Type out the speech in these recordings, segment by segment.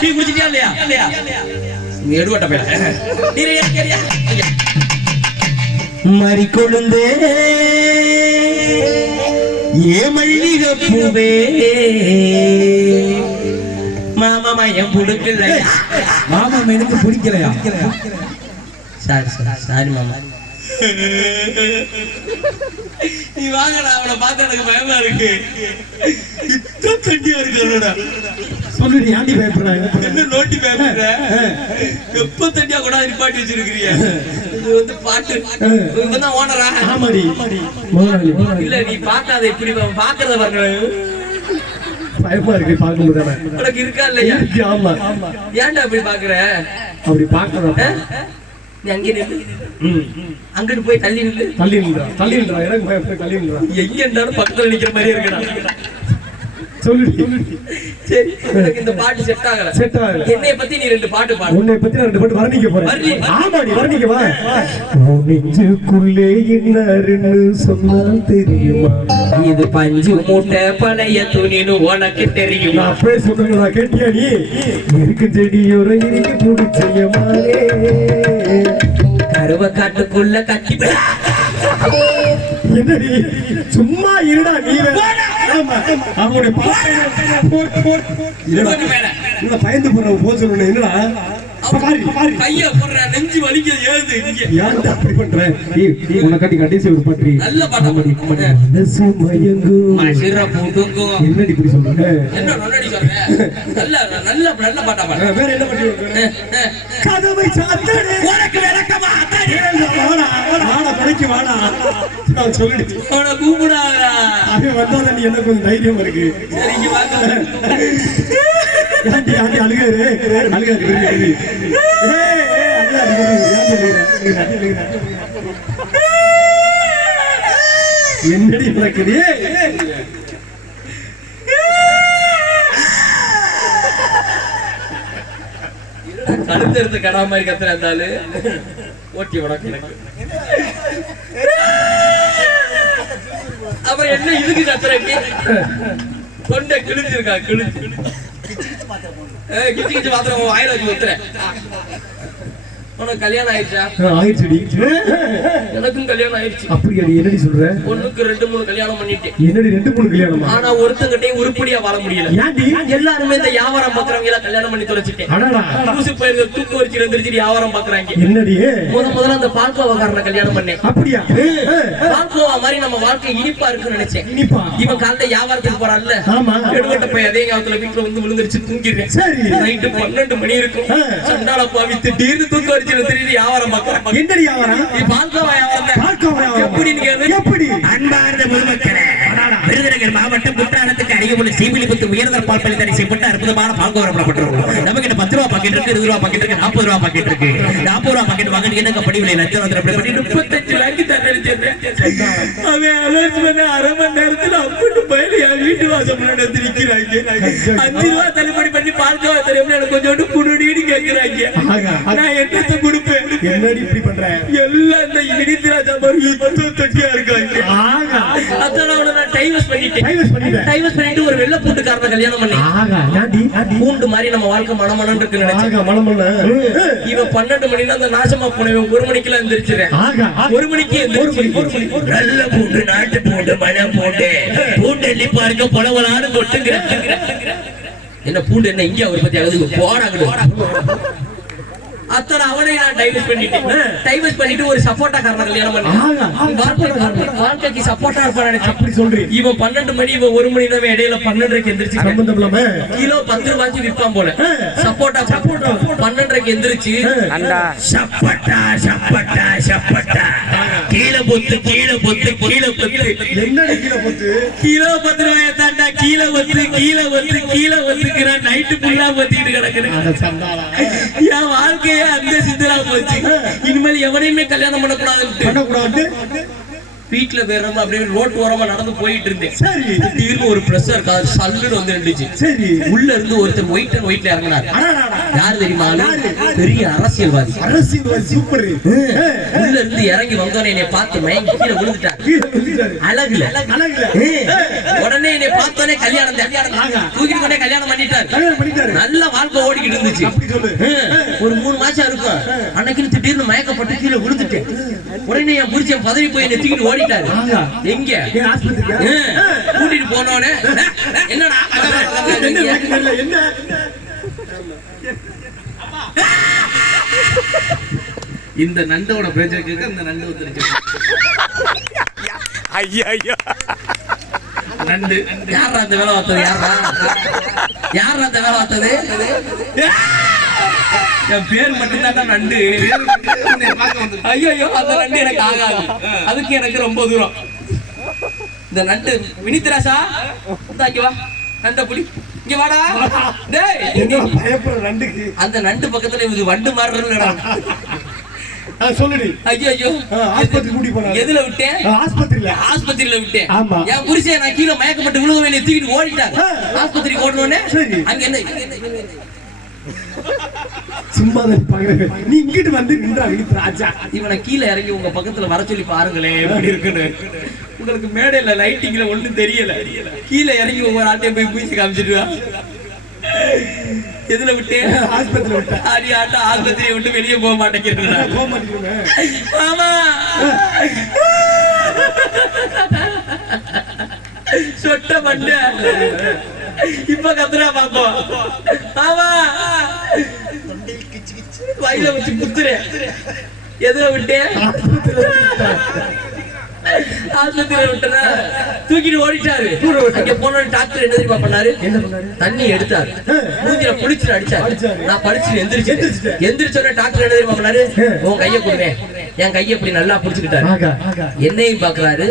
Tea குடிச்சிட்டியா இல்லையா இல்லையா எடுவட்ட ஏறியா மறி கொழுந்தே ஏ மல்லிகை பூவே மாமா என் புடுக்கல மாமா எனக்கு பிடிக்கலையா சாரி சாரி சாரி மாமா நீ வாங்கடா அவனை பார்த்து எனக்கு பயமா இருக்கு இத்த தண்டியா இருக்கு அவனோட சொல்லு நீ ஆண்டி பயப்படுறாங்க என்ன நோட்டி பயப்படுற? எப்ப தண்டியா கூட நிப்பாட்டி வச்சிருக்கிறிய இது வந்து பாட்டு. இவன் தான் ஓனரா? ஆமாடி. இல்ல நீ பார்க்காத இப்படி பாக்குறத பாருங்க. பயமா இருக்கு பார்க்க முடியாம உனக்கு இருக்கா இல்லையா? இருக்கு, ஆமா. ஏன்டா இப்படி பாக்குற அப்படி பார்க்கறப்ப. ஆ? நீ அங்கே நில்லு. அங்கிட்டு போய் தள்ளி நில்லு. தள்ளி நின்றா தள்ளி நின்றா எனக்கு தள்ளி நின்றா எங்க இருந்தாலும் பக்கத்துல நிக்கிற மாதிரியே இருக்கடா. சொல்லுடி. சரி உனக்கு இந்த பாட்டு செட் ஆகல. செட் ஆகல. என்னைய பத்தி நீ ரெண்டு பாட்டு பாடு. உன்னை பத்தி நான் ரெண்டு பாட்டு வர்ணிக்க போறேன். ஆமாடி வர்ணிக்க வா. நெஞ்சுக்குள்ளே என்னன்னு சொன்னால் தெரியுமா? இது பஞ்சு மூட்டை பழைய துணின்னு உனக்கு தெரியுமா? அப்பவே சொல்றேன் நான் கேட்டியா நீ? இருக்கு செடியோர இருக்கு பிடிச்சையமாரே கருவ காட்டுக்குள்ள கட்டி என்னடி? சும்மா இருடா நீ அவனுடைய பயந்து போற சொல்லணும் என்னடா? கைய போடுற நெஞ்சு வலிக்க ஏது ஏன்டா அப்படி பண்ற? ஏய் உன்னை கட்டி கடைசி ஒரு பண்றி நல்ல பாட்டா ஆமாடி. மனசு மயங்கும். மசிர போட்டுக்கும் என்னடி இப்படி சொல்ற? என்ன சொல்ற? நல்ல நல்ல நல்ல பாட்டா பாடு. வேற என்ன பண்ணி கதவை சாத்தடு. உனக்கு விளக்கமா? அத்தாடி. வாடா வாடா. கடைக்கு வாடா. நான் சொல்லுடி. அவனை கூப்பிடாதடா வந்தா வந்தாதான் எனக்கு என்ன கொஞ்சம் தைரியம் இருக்கு சரி இங்க அழுகாரு அழுகாரு விரும்பி, விரும்பி. ஏய், கடாம அழுகாரு, விரும்பி, ஏன் அழுகுற? அழுகுற, அழுகுற. என்னடி நடக்குது ஏய், ஏய். கழுத்து எடுத்து கடா மாதிரி கத்துற இருந்தாலு ஓட்டி உனக்கு எனக்கு அப்புறம் என்ன இதுக்கு கத்துறக்கு தொண்டை கிழிஞ்சிருக்கா கிழிஞ்சு. ஏய், கிச்சு கிச்சு பாத்திரம் வாயில வச்சு ஊத்துறேன். உனக்கு கல்யாணம் ஆயிடுச்சா? ஆயிடுச்சுடி. எனக்கும் கல்யாணம் ஆயிடுச்சு. அப்படியாடி என்னடி சொல்ற? ஒண்ணுக்கு ரெண்டு மூணு கல்யாணம் பண்ணிட்டேன். என்னடி ரெண்டு மூணு கல்யாணமா? ஆனா ஒருத்தங்கிட்டையும் உருப்படியா வாழ முடியல. ஏன்டி? எல்லாருமே இந்த வியாபாரம் பாக்குறவங்க எல்லாம் கல்யாணம் பண்ணி தொலைச்சிட்டேன். அடடா. தூக்கு வச்சு இருந்துருச்சு வியாபாரம் பாக்குறாங்க. என்னடி? முத முதல்ல அந்த பால்கோவாக்காரனை கல்யாணம் பண்ணேன். அப்படியா? பால்கோவா மாதிரி நம்ம வாழ்க்கை இனிப்பா இருக்குன்னு நினைச்சேன். இனிப்பா? இவன் காலைல வியாபாரத்துக்கு போறான்ல. ஆமா. எடுவட்ட போய் அதே காலத்துல வீட்டுல வந்து விழுந்துருச்சு தூங்கிடுறேன். சரி. நைட்டு பன்னெண்டு மணி இருக்கும். தூக்க வச்சு திருடி வியாபாரம் பாக்குறான் என்னடி வியாபாரம் நீ பால்கோவா வியாபாரம் தான். பார்க்க வியாபாரம் எப்படின்னு கேளு. எப்படி? அன்பார்ந்த பொதுமக்களே விருதுநகர் மாவட்டம் குற்றாலத்துக்கு அருகே சீவிலிபுத்து உயர்தர பால் பலித்தடை செய்யப்பட்ட அற்புதமான பால் வரப்பட்டிருக்கும் நம்ம கிட்ட பத்து ரூபா பாக்கெட் இருக்கு இருபது ரூபா பாக்கெட் இருக்கு நாற்பது ரூபா பாக்கெட் இருக்கு. நாற்பது ரூபா பாக்கெட் வாங்க என்ன படி விலை? லட்சம் வந்து அப்படி பண்ணி முப்பத்தஞ்சு லாக்கி பண்ண அரை மணி நேரத்துல அப்புட்டு பயன் என் வீட்டு வாசல் முன்னாடி வந்து நிக்கிறாங்க. அஞ்சு ரூபா தள்ளுபடி பண்ணி பால்கோவா தெரியும் எனக்கு கொஞ்சோண்டு குடுடின்னு கேக்குறாங்க. ஆகா. நான் என்னத்த கொடுப்பேன் என்னடி இப்படி பண்ற? எல்லாம் இந்த இடித்திராஜா மாதிரி யுத்த தொட்டியா இருக்காங்க. அதான் அவனை நான் டைவர்ஸ் பண்ணிட்டேன். டைவர்ஸ் பண்ணிட்டேன். டைவர்ஸ் பண்ணிட்டு ஒரு வெள்ளை பூட்டுக்காரனை கல்யாணம் பண்ணேன். பூண்டு மாதிரி நம்ம வாழ்க்கை இருக்கு நினைச்சேன். மலமல்ல இவன் பன்னெண்டு மணினா அந்த நாசமா போனவன் ஒரு மணிக்கெல்லாம் எந்திரிச்சிடுறேன். ஆகா ஒரு மணிக்கு ஒரு மணி ஒரு மணி நல்ல பூண்டு நாட்டு பூண்டு மழை பூண்டு. பூண்டு பொலவலான்னு தொட்டுங்கிறேன் என்ன பூண்டு என்ன இங்க அவர் பத்தி அழுது போறாங்க அத்தனை அவனை நான் டைவர்ஸ் பண்ணிட்டேன். டைவர்ஸ் பண்ணிட்டு ஒரு சப்போட்டா காரண கல்யாணம். பண்ணேன். வாழ்க்கை- வாழ்க்கைக்கு சப்போட்டா இருப்பான் அப்படி சொல்றீ இவன் பன்னெண்டு மணி இவன் ஒரு மணி நேரம் இடையில பன்னெண்டரைக்கு எந்திரிச்சு சம்பந்தம் இல்லாம? கிலோ பத்து ரூபாய்க்கு விற்பான் போல. சப்போட்டா சப்போட்டா பன்னெண்டரைக்கு எந்திரிச்சு சப்பட்டா சப்பட்டா சப்பட்டா கீழே பொத்து கீழே பொத்து கீழே பொத்து. என்னடி கீழே போட்டு கிலோ பத்து ரூபாய் தாண்டா கீழே வந்து கீழே வந்துக்கிற நைட்டு ஃபுல்லா பத்திட்டு கிடக்குறேன் என் வாழ்க்கையே அந்த சிந்தரா போச்சு. இனிமேல் எவனையுமே கல்யாணம் பண்ணக்கூடாதுன்னு பண்ணக்கூடாது வீட்டுல வேற அப்படியே ரோட்டு ஓரமா நடந்து போயிட்டு இருந்தேன் சரி. திடீர்னு ஒரு பிரஷர் கார் சல்லுன்னு வந்து நின்றுச்சு. சரி. உள்ள இருந்து ஒருத்தர் ஒயிட் அண்ட் ஒயிட்ல இறங்கினார். யாரு தெரியுமா? பெரிய அரசியல்வாதி. அரசியல் சூப்பர். உள்ள இருந்து இறங்கி வந்தோடனே என்னை பார்த்து மயங்கி கீழே விழுந்துட்டாரு. அழகுல. அழகுல. உடனே என்னை பார்த்தோன்னே கல்யாணம். தூக்கிட்டு கொண்டே கல்யாணம் பண்ணிட்டாரு. கல்யாணம் பண்ணிட்டாரு. நல்ல வாழ்க்கை ஓடிக்கிட்டு இருந்துச்சு. அப்படி சொல்லு. ஏய், ஒரு மூணு மாசம் இருக்கும். அன்னைக்கு திடீர்னு மயக்கப்பட்டு கீழே விழுந்துட்டேன். உடனே என் புரிச்சன் பதவி போய் என்னை தூக்கிட்டு ஓடிட்டாரு. எங்க? கூட்டிட்டு போனோடனே என்னடா? என்ன? இந்த நண்டோட பேச்ச கேட்க இந்த நண்டு வந்துருக்கு நண்டு யாரா அந்த வேலை பார்த்தது? யாரா யாரா அந்த வேலை பார்த்தது? என் பேர் மட்டும்தான் நண்டு. ஐயோ அந்த நண்டு எனக்கு ஆகாது. அதுக்கு எனக்கு ரொம்ப தூரம். இந்த நண்டு வினித்ராசா? இந்தா இங்க வா. நண்ட புடி இங்க வாடா. டேய். என்ன பயப்படுற நண்டுக்கு? அந்த நண்டு பக்கத்துல இது வண்டு ஆ, சொல்லுடி. ஐயோ ஐயோ ஆஸ்பத்திரி கூட்டி போனாரு. எதுல விட்டேன் ஆஸ்பத்திரியில. ஆஸ்பத்திரியில விட்டேன் ஆமா. என் புருஷன் நான் கீழே மயக்கப்பட்டு விழுக வேண்டிய தூக்கிட்டு ஓடிட்டாங்க ஆ. ஆஸ்பத்திரிக்கு ஓடணுன்னே சரி. அங்க என்ன? சும்மா. நீ இங்கிட்டு வந்து நின்றா ராஜா இவனை கீழே இறங்கி உங்க பக்கத்துல வர சொல்லி பாருங்களேன் எப்படி இருக்குன்னு உங்களுக்கு மேடையில லைட்டிங்ல ஒண்ணும் தெரியல கீழே இறங்கி ஒவ்வொரு ஆட்டையும் போய் பூசி காமிச்சிட்டு எதுல விட்டேன் ஆஸ்பத்திரியில விட்டா. அடி ஆட்டம் ஆஸ்பத்திரியை விட்டு வெளியே போக மாட்டேங்கிறேன் போக மாட்டேங்கிறேன். ஆமா சொட்ட மண்ட. இப்ப கத்துறா பாப்போம் ஆமா வயல வச்சு குத்துறேன். எதுல விட்டேன் விட்டனா தூக்கிட்டு ஓடிட்டாரு. அங்க போன டாக்டர் என்ன தெரியுமா பண்ணாரு? தண்ணி எடுத்தாரு. மூஞ்சில புளிச்சு அடிச்சாரு. நான் படிச்சு எந்திரிச்சு எந்திரிச்சிட்டேன். எந்திரிச்சோட டாக்டர் என்ன தெரியுமா பண்ணாரு? உன் கைய கொடுங்க என் கைய இப்படி நல்லா புடிச்சுக்கிட்டாரு. என்னையும் பாக்குறாரு.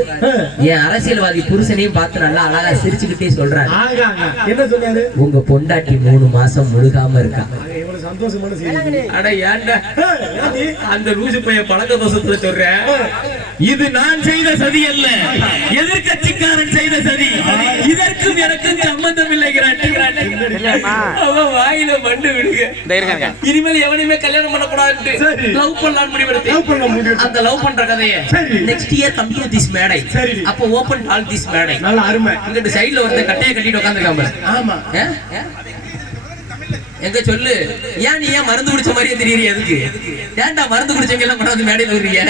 என் அரசியல்வாதி புருஷனையும் பார்த்து நல்லா அழகா சிரிச்சுக்கிட்டே சொல்றாரு. ஆகா, ஆகா. என்ன சொன்னாரு? உங்க பொண்டாட்டி மூணு மாசம் முழுகாம இருக்கா. அட ஏன்டா? அந்த லூசு பைய பழக்க தோசத்துல சொல்றேன். இது நான் செய்த சதி அல்ல. எதிர்கட்சிக்காரன் செய்த சதி. இதற்கும் எனக்கும் சம்பந்தம் அவன் வாயில மண்டு விடுங்க. இனிமேல் எவனையுமே கல்யாணம் பண்ணக்கூடாது. லவ் பண்ணலாம்னு முடிவெடுத்தேன் Love பண்ண முடிவு. அந்த லவ் பண்ற கதையை. Next year come to this மேடை. அப்ப ஓபன் ஆல் திஸ் மேடை நல்ல அருமை. அங்கிட்டு சைடுல ஒருத்தன் கட்டையை கட்டிட்டு உட்காந்துருக்காம ஆமா. எங்க சொல்லு? ஏன் நீ ஏன் மருந்து குடிச்ச மாதிரியே தெரியறிய எதுக்கு? ஏன்டா மருந்து குடிச்சவங்க எல்லாம் கொண்டாந்து மேடையில் வருவீங்க?